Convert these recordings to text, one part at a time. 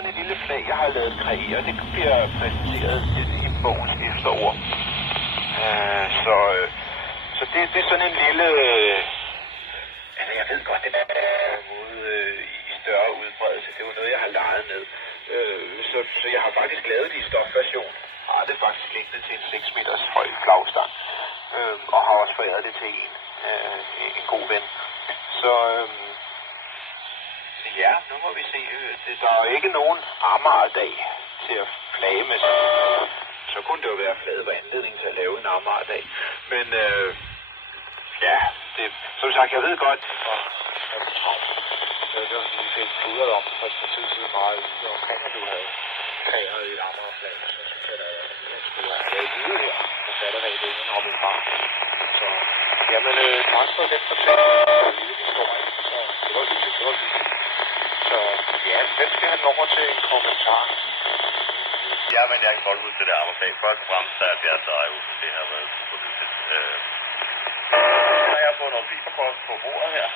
sådan et lille flag, jeg har lavet kreere. Det bliver præsenteret i bogens efterord. Så det er sådan en lille... Altså, jeg ved godt, det er ude i større udbredelse. Det var noget, jeg har leget med. Så jeg har faktisk lavet det i stofversion. Og det er faktisk længde til en 6 meters høj flagstang. Og har også foræret det til en god ven. Så ja, nu må vi se. Der er jo ikke nogen Amagerdag til at flage med sig. Så kunne det jo være flaget for anledning til at lave en Amagerdag. Men ja, det, som sagt, jeg ved godt. Det var sådan, vi fik kludret om for et par tid siden meget omkring, at du havde kreeret et Amagerflag. Så synes jeg, at jeg skulle have været ude her på Satterdag, inden oppe i far. Så jamen, transfer den fortæller en lille historie. Så det var hyggeligt, Så ja, hvem skal have nummer til en kommentar? Ja, men jeg kan godt huske det Amagerflag. Først og fremmest er Bjerg Drejhus. Det har været super hyggeligt. Så har jeg fået noget biberkost på bordet her.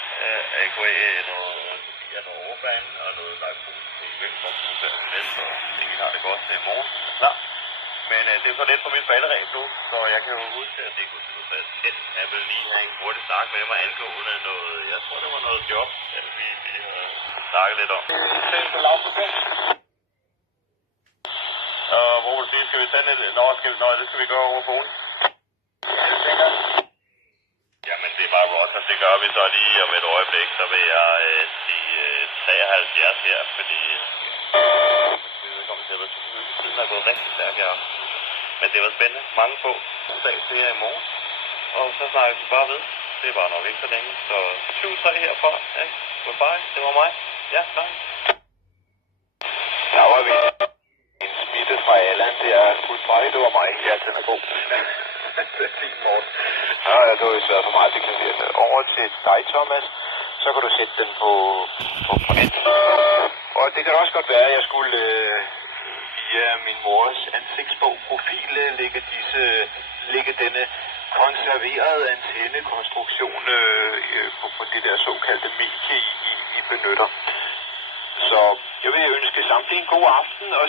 A.k.a. noget overbane og noget lejfus på Vælkomst og Vest, og det vi har det godt til i morgen. Klar. Men det er så lidt på mit falderæb nu, så jeg kan jo huske, at det kunne sige fast. Jeg vil lige have en hurtig snak med mig angående noget, jeg tror det var noget job, at vi har snakket lidt om. Det er på lavprogram. Og hvor vil du sige, skal vi sende det? Det skal vi gøre over på ugen. Jamen det er bare godt, og det gør vi så lige om et øjeblik, så vil jeg sige 73 her, fordi tiden er gået rigtig stærk her. Men det var spændende. Mange få dag til her i morgen. Og så snakker vi bare ved. Det er bare nok ikke så længe. Så 7-3 herfra. Ja. Goodbye. Det var mig. Ja, nej. Der var vi en smitte fra Allan. Det er goodbye. Det var mig. Ja, den er god. Det er fint, Morten. Ja, det var jo svært for mig at deklarere det. Over til dig, Thomas. Så kan du sætte den på net. Og det kan også godt være, at jeg skulle via min mors ansigtsbog profil lægge denne konserverede antennekonstruktion på det der såkaldte medie, I benytter. Så jeg vil ønske samtlige en god aften og